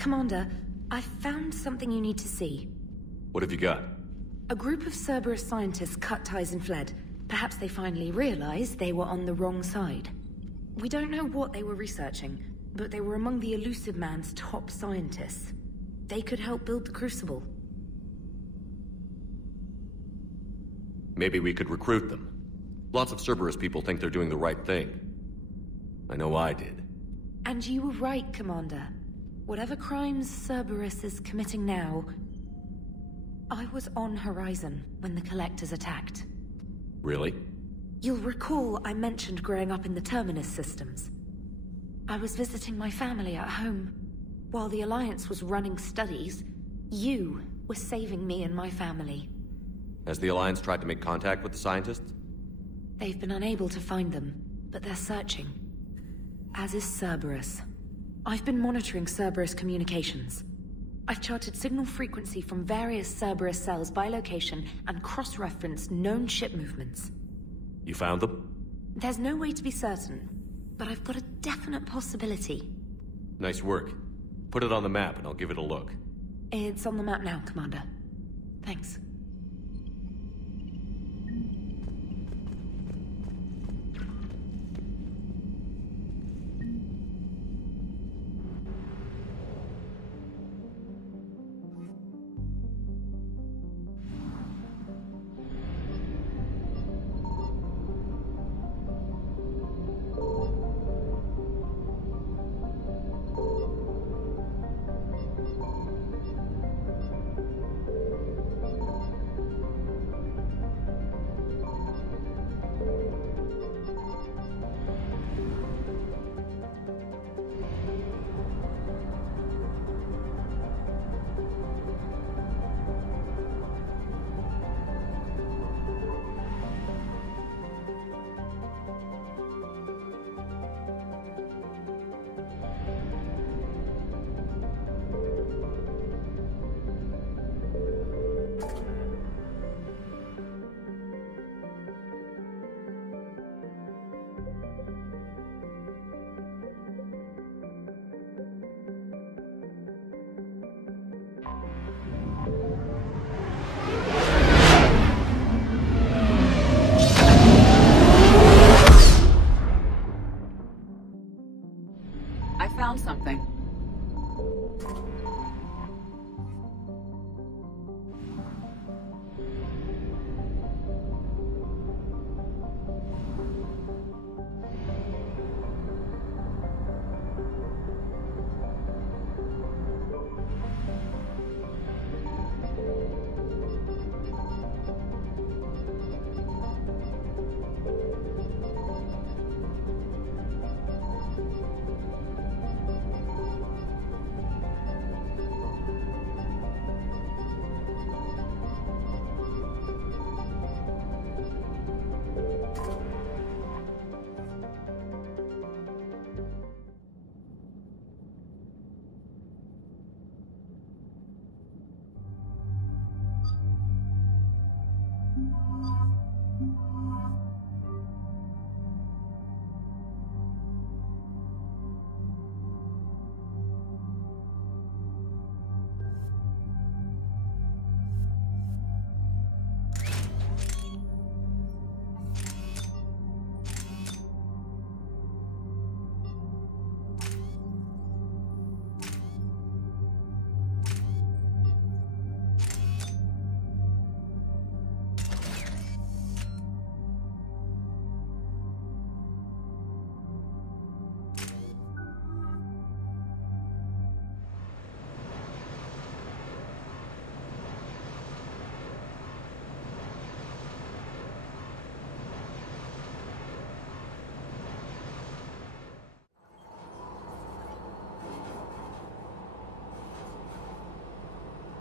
Commander, I found something you need to see. What have you got? A group of Cerberus scientists cut ties and fled. Perhaps they finally realized they were on the wrong side. We don't know what they were researching, but they were among the Elusive Man's top scientists. They could help build the Crucible. Maybe we could recruit them. Lots of Cerberus people think they're doing the right thing. I know I did. And you were right, Commander. Whatever crimes Cerberus is committing now... I was on Horizon when the Collectors attacked. Really? You'll recall I mentioned growing up in the Terminus systems. I was visiting my family at home. While the Alliance was running studies, you were saving me and my family. Has the Alliance tried to make contact with the scientists? They've been unable to find them, but they're searching. As is Cerberus. I've been monitoring Cerberus communications. I've charted signal frequency from various Cerberus cells by location and cross-referenced known ship movements. You found them? There's no way to be certain, but I've got a definite possibility. Nice work. Put it on the map and I'll give it a look. It's on the map now, Commander. Thanks. Something.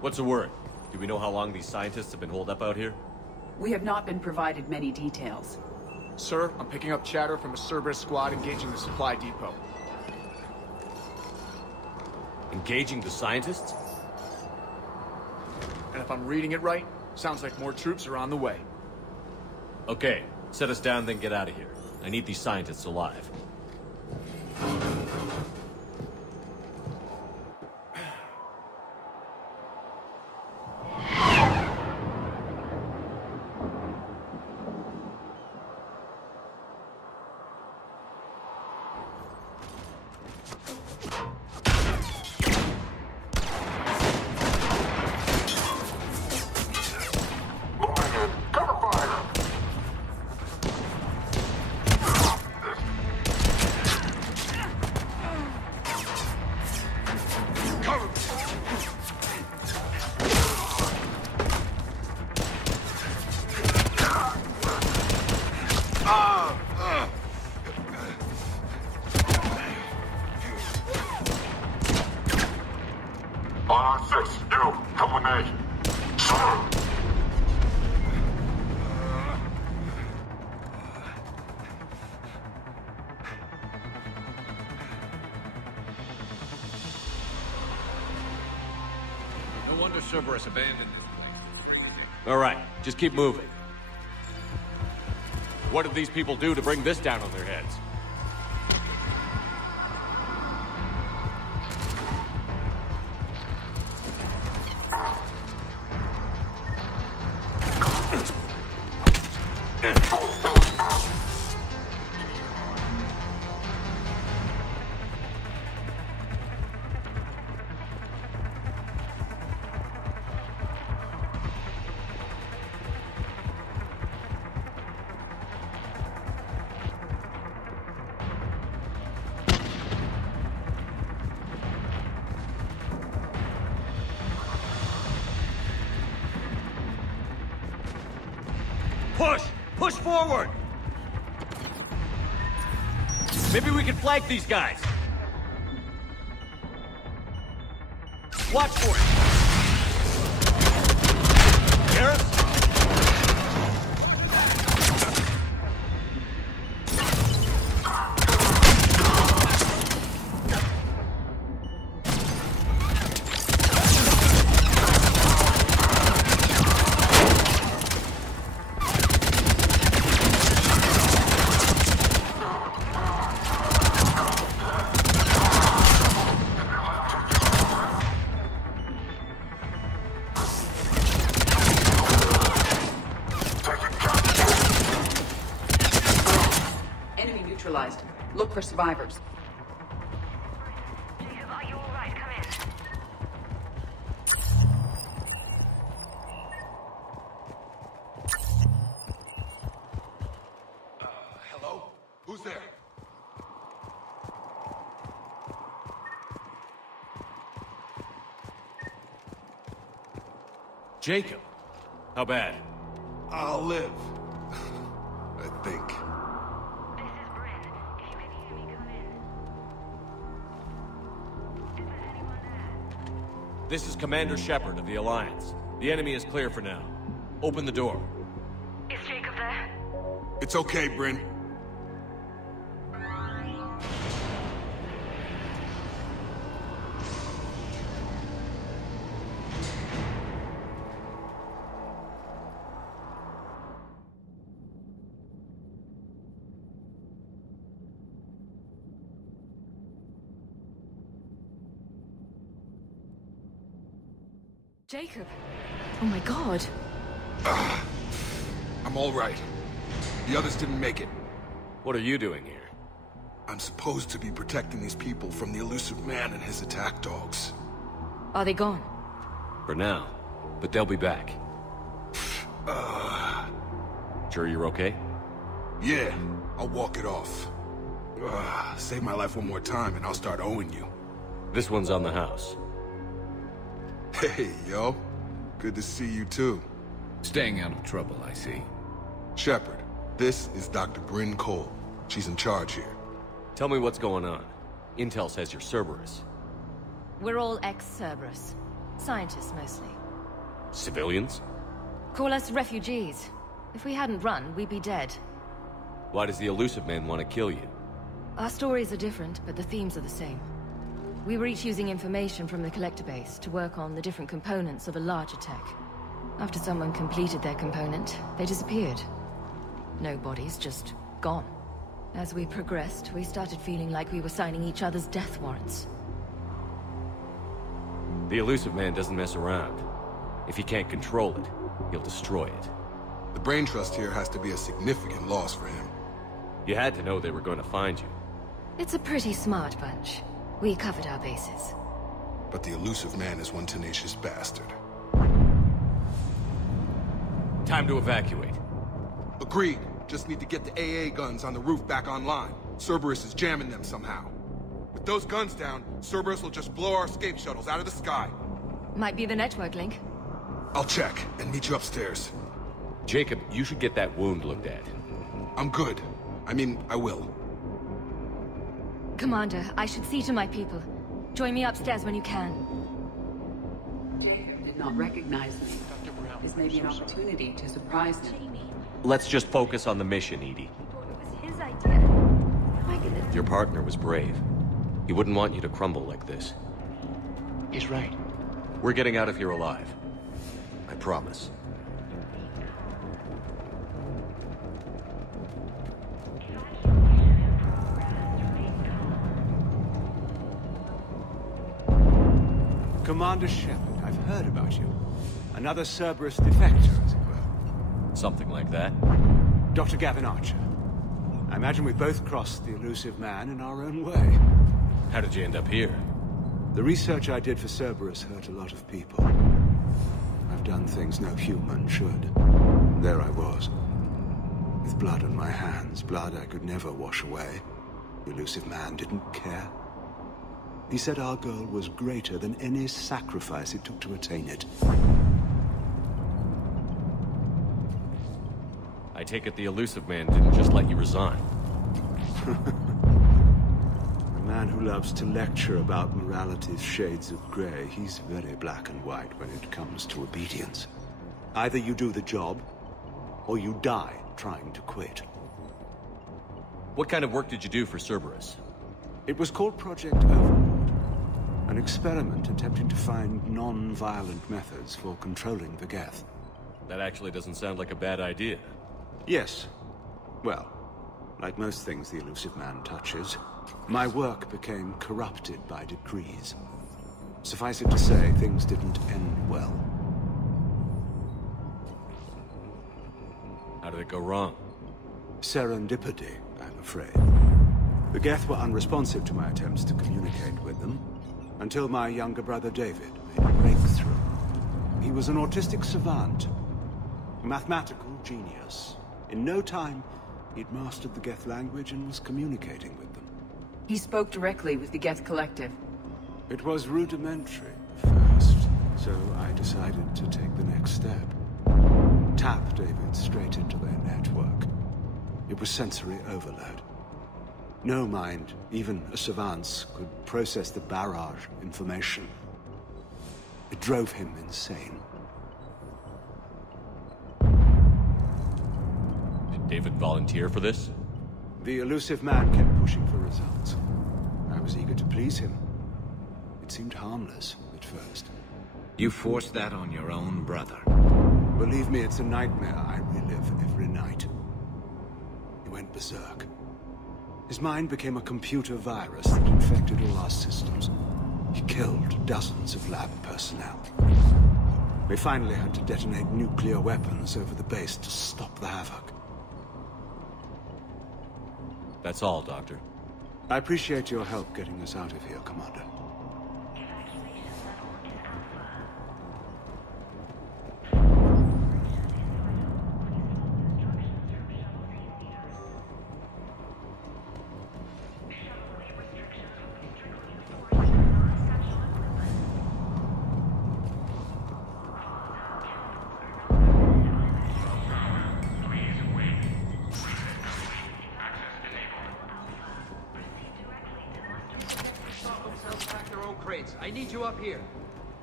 What's the word? Do we know how long these scientists have been holed up out here? We have not been provided many details. Sir, I'm picking up chatter from a Cerberus squad engaging the supply depot. Engaging the scientists? And if I'm reading it right, sounds like more troops are on the way. Okay, set us down, then get out of here. I need these scientists alive. No wonder Ceberus abandoned this place. All right, just keep moving. What did these people do to bring this down on their heads? Push! Push forward! Maybe we can flank these guys. Watch for it! Garrett? Look for survivors. Jacob, are you all right? Come in. Hello? Who's there? Jacob. How bad? I'll live. I think. This is Bryn. If you can hear me, come in. Is there anyone there? This is Commander Shepard of the Alliance. The enemy is clear for now. Open the door. Is Jacob there? It's okay, Bryn. Jacob! Oh my god! I'm all right. The others didn't make it. What are you doing here? I'm supposed to be protecting these people from the elusive man and his attack dogs. Are they gone? For now. But they'll be back. Sure you're okay? Yeah, I'll walk it off. Save my life one more time and I'll start owing you. This one's on the house. Hey, yo. Good to see you too. Staying out of trouble, I see. Shepard, this is Dr. Bryn Cole. She's in charge here. Tell me what's going on. Intel says you're Ceberus. We're all ex-Ceberus. Scientists, mostly. Civilians? Call us refugees. If we hadn't run, we'd be dead. Why does the elusive man want to kill you? Our stories are different, but the themes are the same. We were each using information from the collector base to work on the different components of a larger tech. After someone completed their component, they disappeared. No bodies, just gone. As we progressed, we started feeling like we were signing each other's death warrants. The elusive man doesn't mess around. If he can't control it, he'll destroy it. The brain trust here has to be a significant loss for him. You had to know they were going to find you. It's a pretty smart bunch. We covered our bases. But the elusive man is one tenacious bastard. Time to evacuate. Agreed. Just need to get the AA guns on the roof back online. Cerberus is jamming them somehow. With those guns down, Cerberus will just blow our escape shuttles out of the sky. Might be the network link. I'll check and meet you upstairs. Jacob, you should get that wound looked at. I'm good. I mean, I will. Commander, I should see to my people. Join me upstairs when you can. Jacob did not recognize me. This may be an opportunity to surprise him. Let's just focus on the mission, Edie. It was his idea. Your partner was brave. He wouldn't want you to crumble like this. He's right. We're getting out of here alive. I promise. Commander Shepard, I've heard about you. Another Cerberus defector, as it were. Something like that. Dr. Gavin Archer. I imagine we both crossed the elusive man in our own way. How did you end up here? The research I did for Cerberus hurt a lot of people. I've done things no human should. There I was. With blood on my hands, blood I could never wash away. The elusive man didn't care. He said our goal was greater than any sacrifice it took to attain it. I take it the elusive man didn't just let you resign. A man who loves to lecture about morality's shades of grey, he's very black and white when it comes to obedience. Either you do the job, or you die trying to quit. What kind of work did you do for Cerberus? It was called Project Overlord. An experiment attempting to find non-violent methods for controlling the Geth. That actually doesn't sound like a bad idea. Yes. Well, like most things the elusive man touches, my work became corrupted by decrees. Suffice it to say, things didn't end well. How did it go wrong? Serendipity, I'm afraid. The Geth were unresponsive to my attempts to communicate with them, until my younger brother David made a breakthrough. He was an autistic savant, a mathematical genius. In no time, he'd mastered the Geth language and was communicating with them. He spoke directly with the Geth Collective. It was rudimentary at first, so I decided to take the next step. Tap David straight into their network. It was sensory overload. No mind, even a savant's, could process the barrage of information. It drove him insane. Did David volunteer for this? The elusive man kept pushing for results. I was eager to please him. It seemed harmless at first. You forced that on your own brother. Believe me, it's a nightmare I relive every night. He went berserk. His mind became a computer virus that infected all our systems. He killed dozens of lab personnel. We finally had to detonate nuclear weapons over the base to stop the havoc. That's all, Doctor. I appreciate your help getting us out of here, Commander. I need you up here.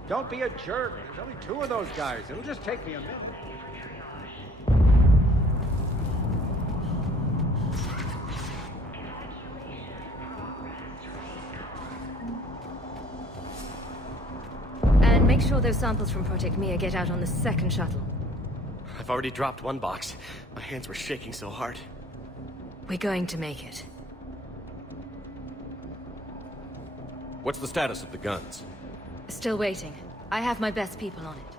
Don't be a jerk. There's only 2 of those guys. It'll just take me a minute. And make sure those samples from Project Mia get out on the second shuttle. I've already dropped 1 box. My hands were shaking so hard. We're going to make it. What's the status of the guns? Still waiting. I have my best people on it.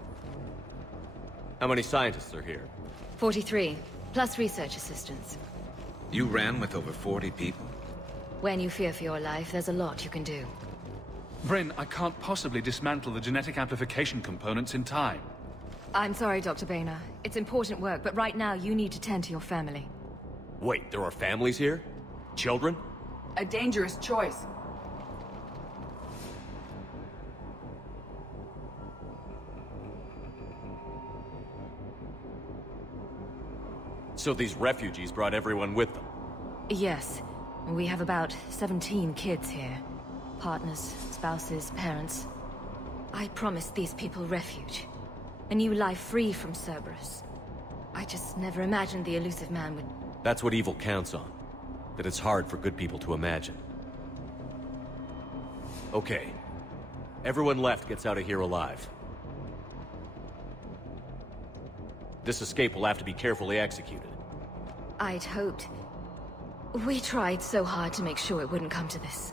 How many scientists are here? 43, plus research assistants. You ran with over 40 people. When you fear for your life, there's a lot you can do. Bryn, I can't possibly dismantle the genetic amplification components in time. I'm sorry, Dr. Boehner. It's important work, but right now you need to tend to your family. Wait, there are families here? Children? A dangerous choice. So these refugees brought everyone with them? Yes. We have about 17 kids here. Partners, spouses, parents. I promised these people refuge. A new life free from Ceberus. I just never imagined the elusive man would... That's what evil counts on. That it's hard for good people to imagine. Okay. Everyone left gets out of here alive. This escape will have to be carefully executed. I'd hoped. We tried so hard to make sure it wouldn't come to this.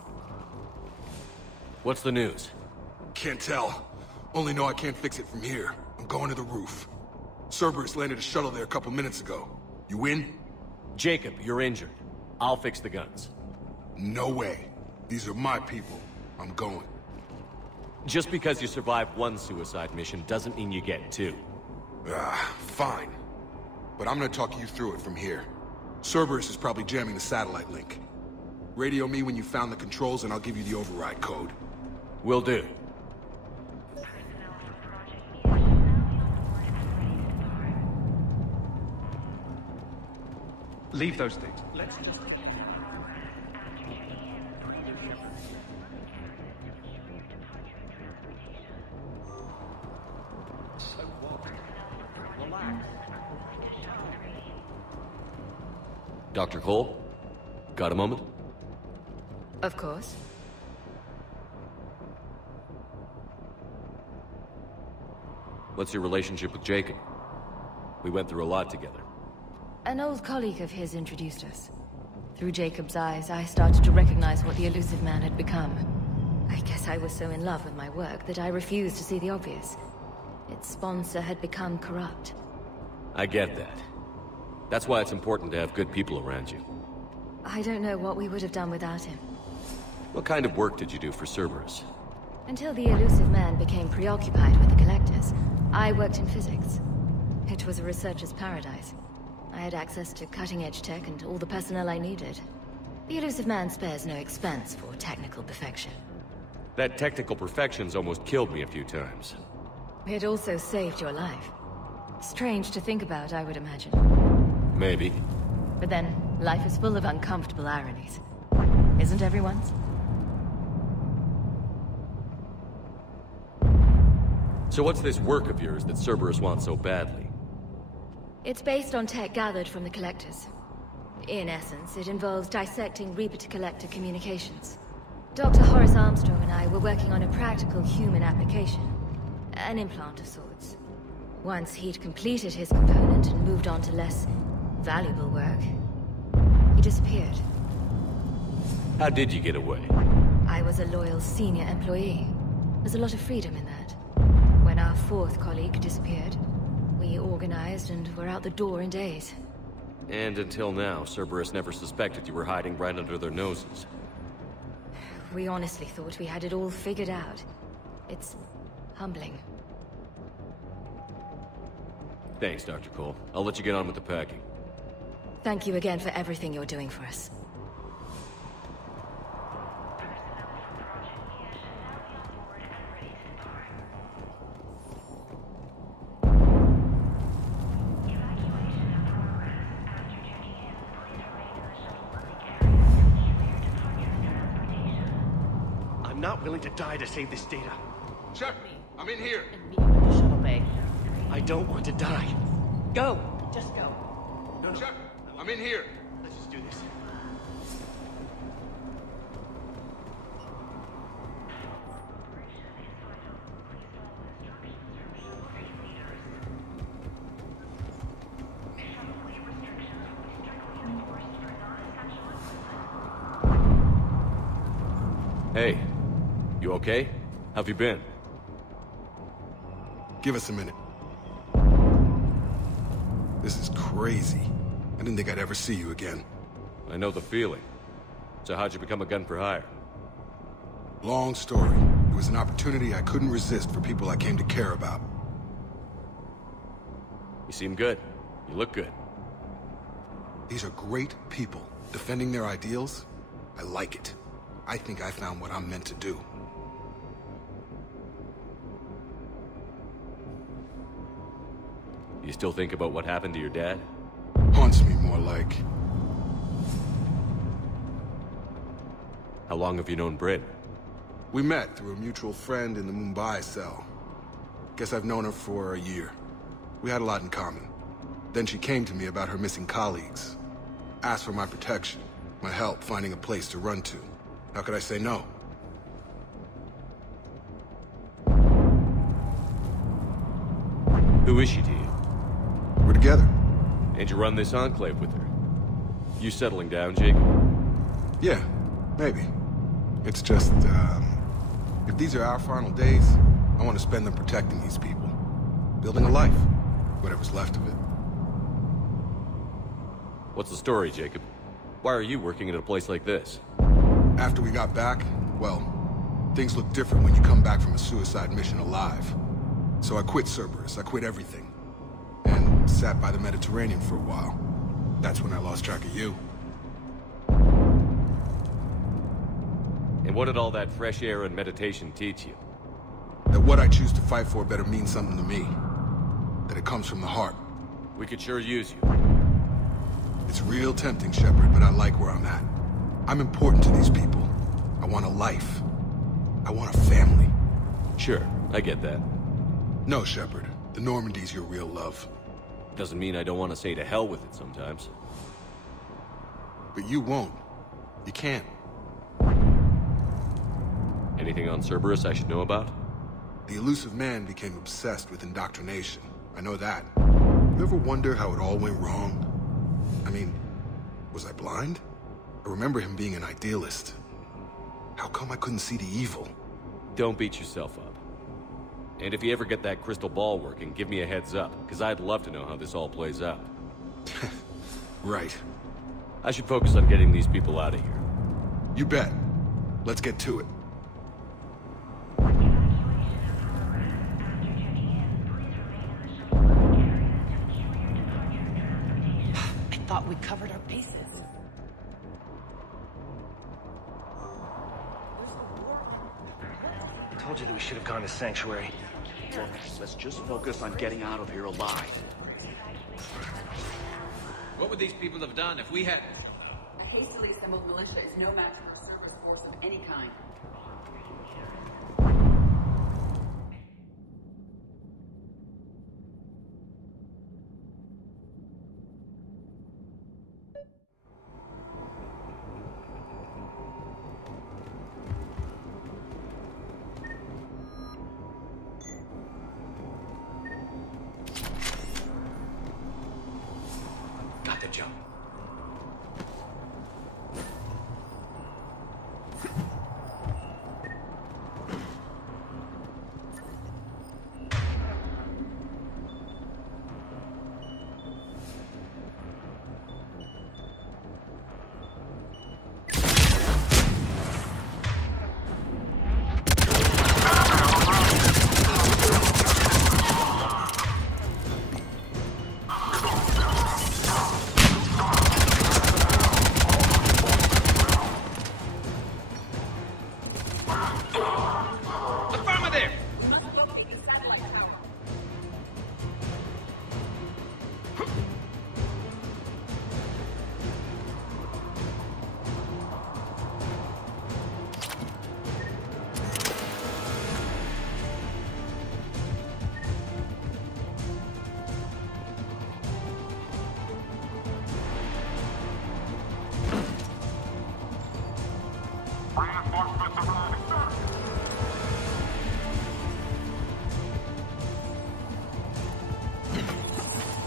What's the news? Can't tell. Only know I can't fix it from here. I'm going to the roof. Cerberus landed a shuttle there a couple minutes ago. You in? Jacob, you're injured. I'll fix the guns. No way. These are my people. I'm going. Just because you survived one suicide mission doesn't mean you get two. Fine. But I'm gonna talk you through it from here. Cerberus is probably jamming the satellite link. Radio me when you found the controls and I'll give you the override code. Will do. Leave those things. Let's just... So what? Relax. Dr. Cole? Got a moment? Of course. What's your relationship with Jacob? We went through a lot together. An old colleague of his introduced us. Through Jacob's eyes, I started to recognize what the elusive man had become. I guess I was so in love with my work that I refused to see the obvious. Its sponsor had become corrupt. I get that. That's why it's important to have good people around you. I don't know what we would have done without him. What kind of work did you do for Cerberus? Until the elusive man became preoccupied with the Collectors, I worked in physics. It was a researcher's paradise. I had access to cutting-edge tech and all the personnel I needed. The elusive man spares no expense for technical perfection. That technical perfection's almost killed me a few times. It also saved your life. Strange to think about, I would imagine. Maybe. But then, life is full of uncomfortable ironies. Isn't everyone's? So what's this work of yours that Cerberus wants so badly? It's based on tech gathered from the Collectors. In essence, it involves dissecting Reaper-to-Collector communications. Dr. Horace Armstrong and I were working on a practical human application. An implant of sorts. Once he'd completed his component and moved on to less valuable work, he disappeared. How did you get away? I was a loyal senior employee. There's a lot of freedom in that. When our fourth colleague disappeared, we organized and were out the door in days. And until now, Cerberus never suspected you were hiding right under their noses. We honestly thought we had it all figured out. It's humbling. Thanks, Dr. Cole. I'll let you get on with the packing. Thank you again for everything you're doing for us. I'm not willing to die to save this data. Shepard, I'm in here. I don't want to die. Go! Just go. No, no. Shepard, I'm in here. Let's just do this. Hey, you okay? How've you been? Give us a minute. This is crazy. I didn't think I'd ever see you again. I know the feeling. So how'd you become a gun for hire? Long story. It was an opportunity I couldn't resist for people I came to care about. You seem good. You look good. These are great people, defending their ideals. I like it. I think I found what I'm meant to do. You still think about what happened to your dad? Haunts me more like. How long have you known Bryn? We met through a mutual friend in the Mumbai cell. Guess I've known her for a year. We had a lot in common. Then she came to me about her missing colleagues. Asked for my protection, my help finding a place to run to. How could I say no? Who is she to you? We're together. And you run this enclave with her? You settling down, Jacob? Yeah, maybe. It's just, if these are our final days, I want to spend them protecting these people. Building a life. Whatever's left of it. What's the story, Jacob? Why are you working at a place like this? After we got back, well, things look different when you come back from a suicide mission alive. So I quit Ceberus, I quit everything. And sat by the Mediterranean for a while. That's when I lost track of you. And what did all that fresh air and meditation teach you? That what I choose to fight for better mean something to me. That it comes from the heart. We could sure use you. It's real tempting, Shepard, but I like where I'm at. I'm important to these people. I want a life. I want a family. Sure, I get that. No, Shepard. The Normandy's your real love. Doesn't mean I don't want to say to hell with it sometimes. But you won't. You can't. Anything on Ceberus I should know about? The elusive man became obsessed with indoctrination. I know that. You ever wonder how it all went wrong? I mean, was I blind? I remember him being an idealist. How come I couldn't see the evil? Don't beat yourself up. And if you ever get that crystal ball working, give me a heads up, because I'd love to know how this all plays out. Right. I should focus on getting these people out of here. You bet. Let's get to it. I thought we covered our bases. I told you that we should have gone to Sanctuary. Look, let's just focus on getting out of here alive. What would these people have done if we had... A hastily assembled militia is no match for a Cerberus force of any kind. Got the jump.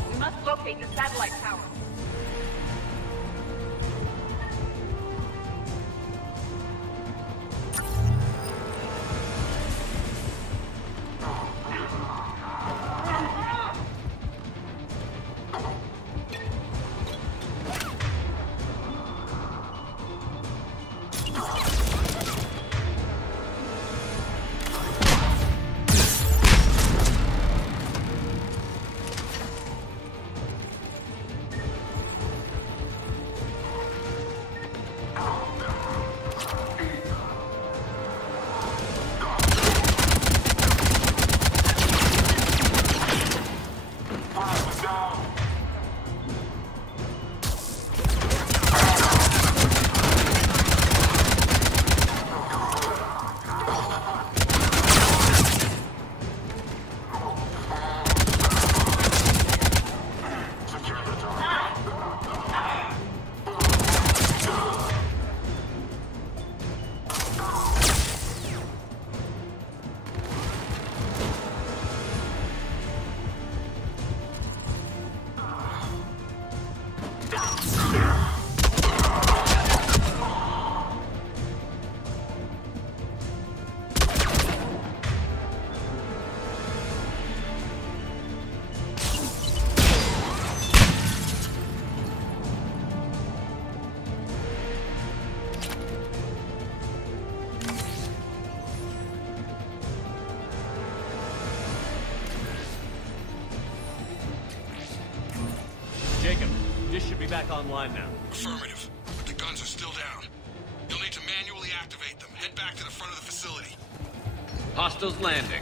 We must locate the satellite tower. back online now. Affirmative. But the guns are still down. You'll need to manually activate them. Head back to the front of the facility. Hostiles landing.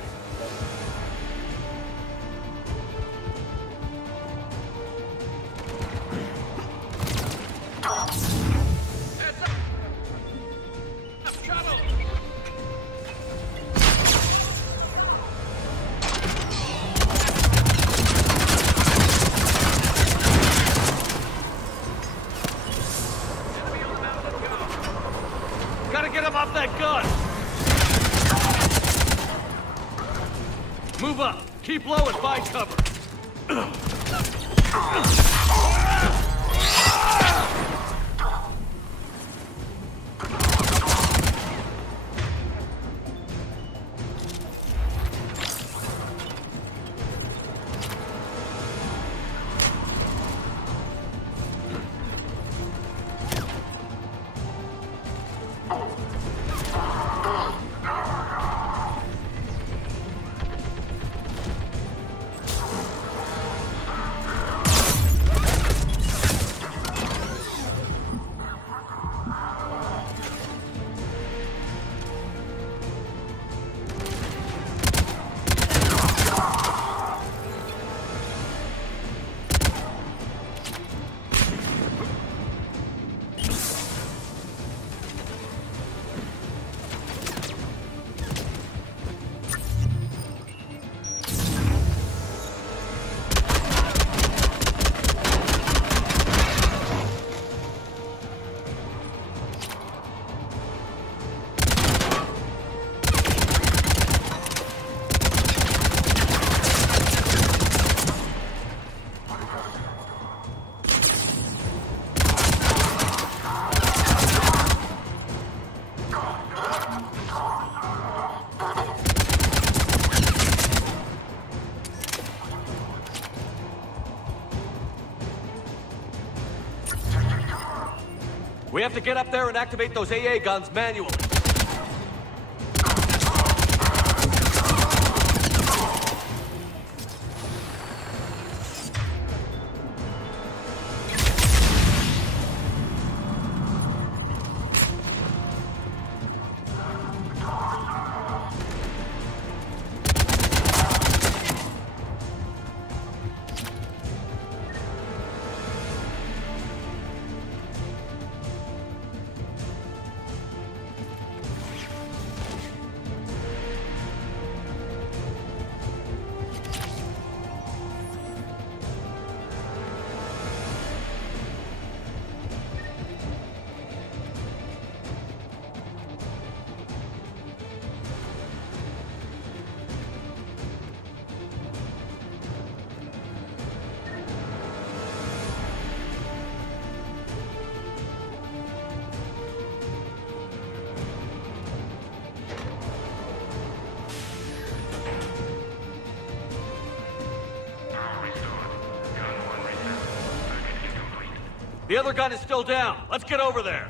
Heads up! Trouble! Gotta get him off that gun! Move up! Keep low and find cover! We have to get up there and activate those AA guns manually. The other gun is still down. Let's get over there.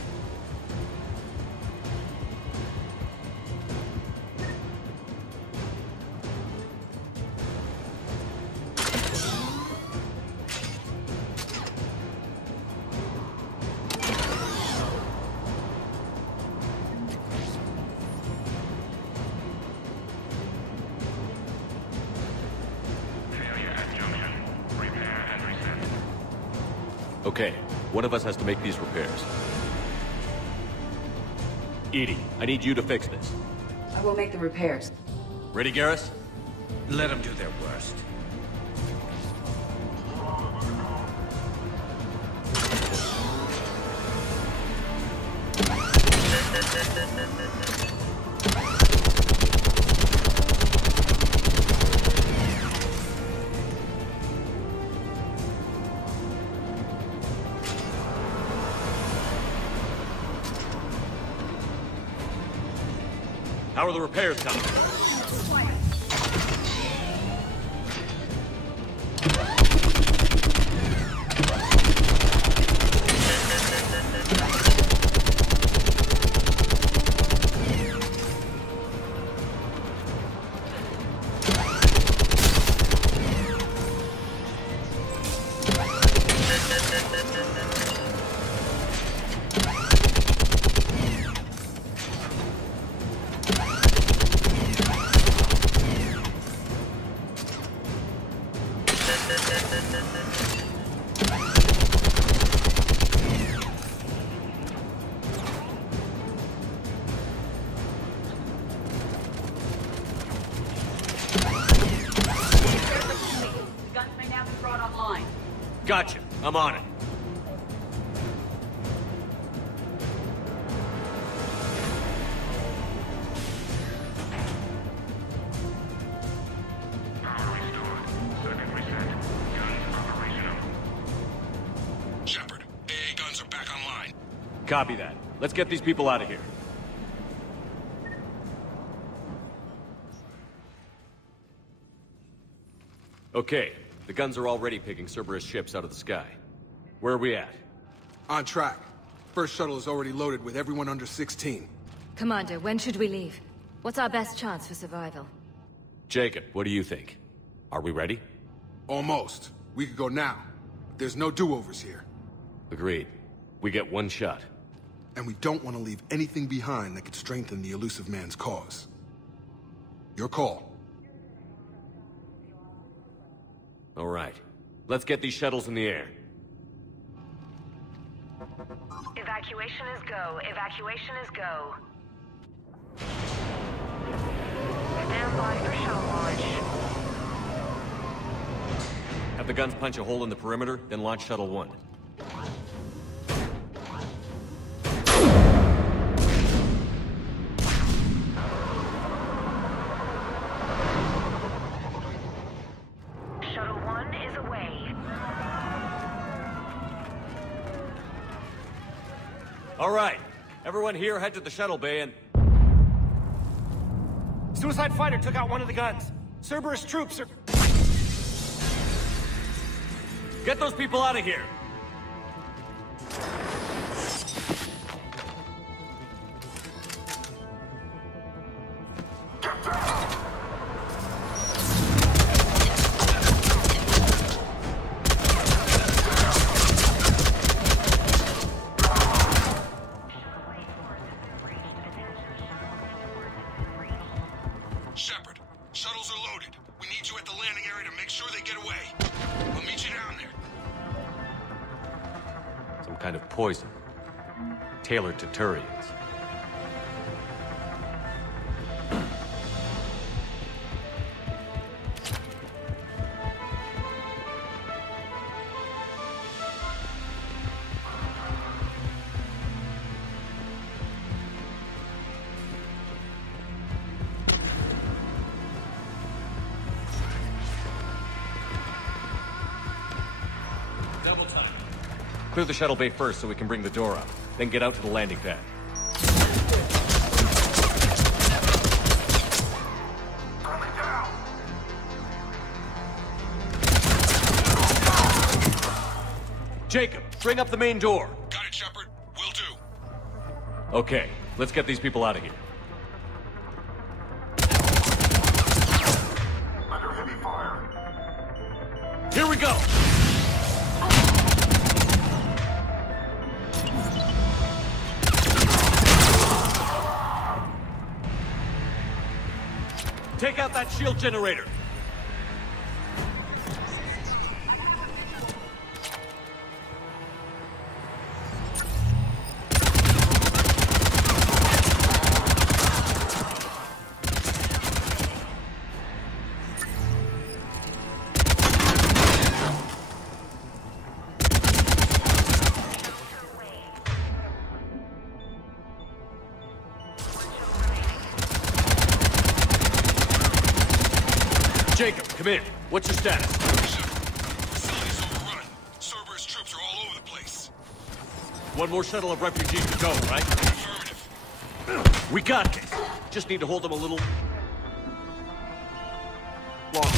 Okay, one of us has to make these repairs. Edie, I need you to fix this. I will make the repairs. Ready, Garrus? Let them do their worst. How are the repairs coming? Gotcha. I'm on it. Shepard, AA guns are back online. Copy that. Let's get these people out of here. Okay, the guns are already picking Cerberus ships out of the sky. Where are we at? On track. First shuttle is already loaded with everyone under 16. Commander, when should we leave? What's our best chance for survival? Jacob, what do you think? Are we ready? Almost. We could go now. But there's no do-overs here. Agreed. We get one shot. And we don't want to leave anything behind that could strengthen the elusive man's cause. Your call. All right. Let's get these shuttles in the air. Evacuation is go. Evacuation is go. Stand by for shuttle launch. Have the guns punch a hole in the perimeter, then launch Shuttle 1. Shuttle 1 is away. All right. Everyone here head to the shuttle bay and... Suicide fighter took out one of the guns. Cerberus troops are... Get those people out of here! Shepard, shuttles are loaded. We need you at the landing area to make sure they get away. I'll meet you down there. Some kind of poison. Tailored to Turians. Double time. Clear the shuttle bay first so we can bring the door up. Then get out to the landing pad. Jacob, bring up the main door. Got it, Shepard. Will do. Okay, let's get these people out of here. Under heavy fire. Here we go! Take out that shield generator! Jacob, come in. What's your status? Facility's overrun. Cerberus troops are all over the place. One more shuttle of refugees to go, right? Affirmative. We got this. Just need to hold them a little... longer.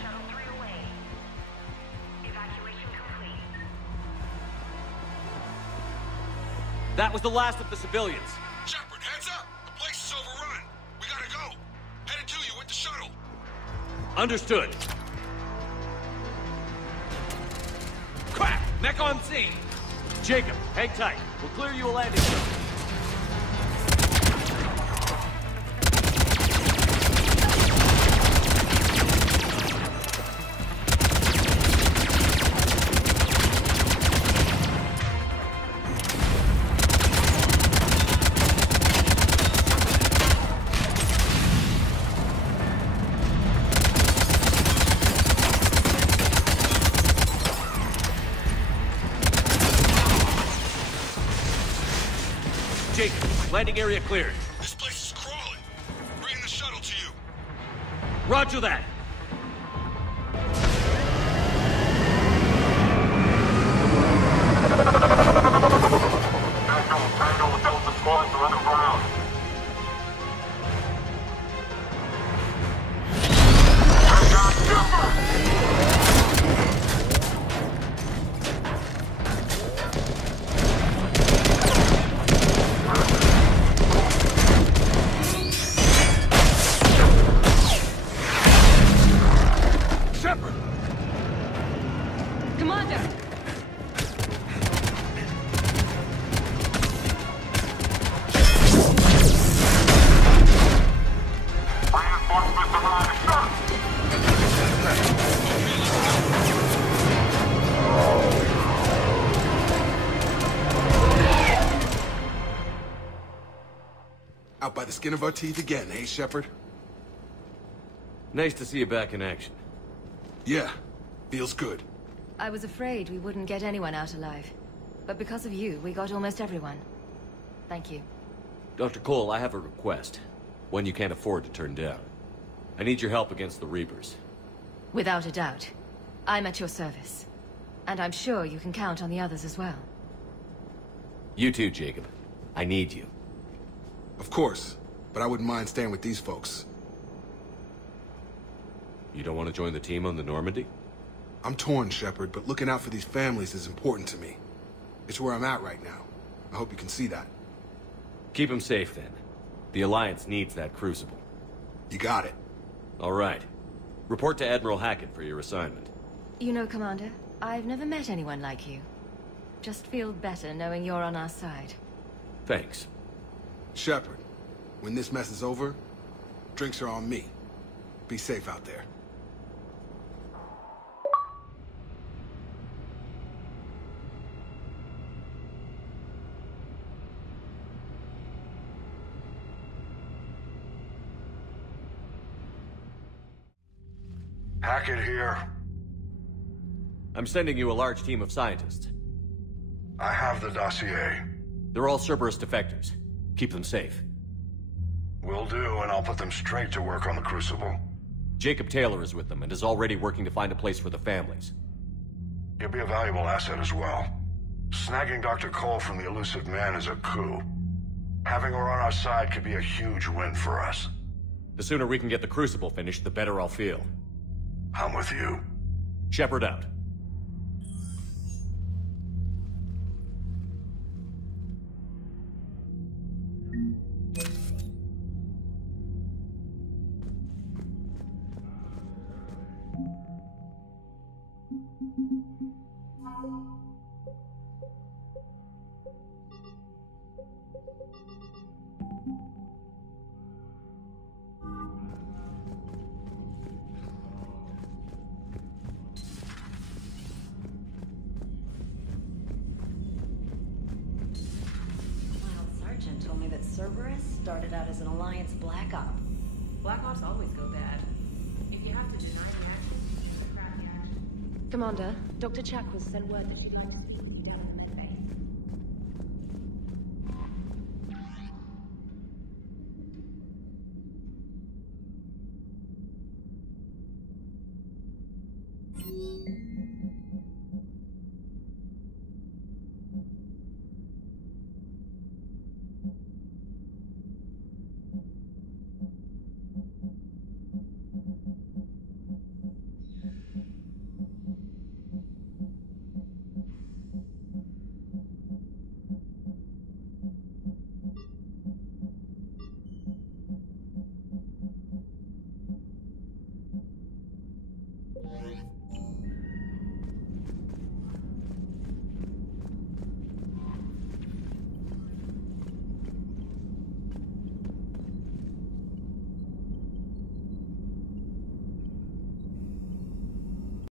Shuttle 3 away. Evacuation complete. That was the last of the civilians. Shepard, heads up! The place is overrun. We gotta go. Headed to you with the shuttle. Understood. Crap! Mech on scene! Jacob, hang tight. We'll clear you a landing zone. Jacob, landing area cleared. This place is crawling. Bring the shuttle to you. Roger that. Tango, Delta squads are underground. I've got Shepard! Commander! reinforcements arriving. Out by the skin of our teeth again, eh, Shepard? Nice to see you back in action. Yeah, feels good. I was afraid we wouldn't get anyone out alive. But because of you, we got almost everyone. Thank you. Dr. Cole, I have a request. One you can't afford to turn down. I need your help against the Reapers. Without a doubt. I'm at your service. And I'm sure you can count on the others as well. You too, Jacob. I need you. Of course, but I wouldn't mind staying with these folks. You don't want to join the team on the Normandy? I'm torn, Shepard, but looking out for these families is important to me. It's where I'm at right now. I hope you can see that. Keep them safe, then. The Alliance needs that Crucible. You got it. All right. Report to Admiral Hackett for your assignment. You know, Commander, I've never met anyone like you. Just feel better knowing you're on our side. Thanks. Shepard, when this mess is over, drinks are on me. Be safe out there. Hackett here. I'm sending you a large team of scientists. I have the dossier. They're all Cerberus defectors. Keep them safe. Will do, and I'll put them straight to work on the Crucible. Jacob Taylor is with them and is already working to find a place for the families. He'll be a valuable asset as well. Snagging Dr. Cole from the elusive man is a coup. Having her on our side could be a huge win for us. The sooner we can get the Crucible finished, the better I'll feel. I'm with you. Shepard out. Told me that Cerberus started out as an Alliance Black Op. Black Ops always go bad. If you have to deny the access, you can crack the action. Commander, Dr. Chakwas sent word that she'd like to speak with you down in the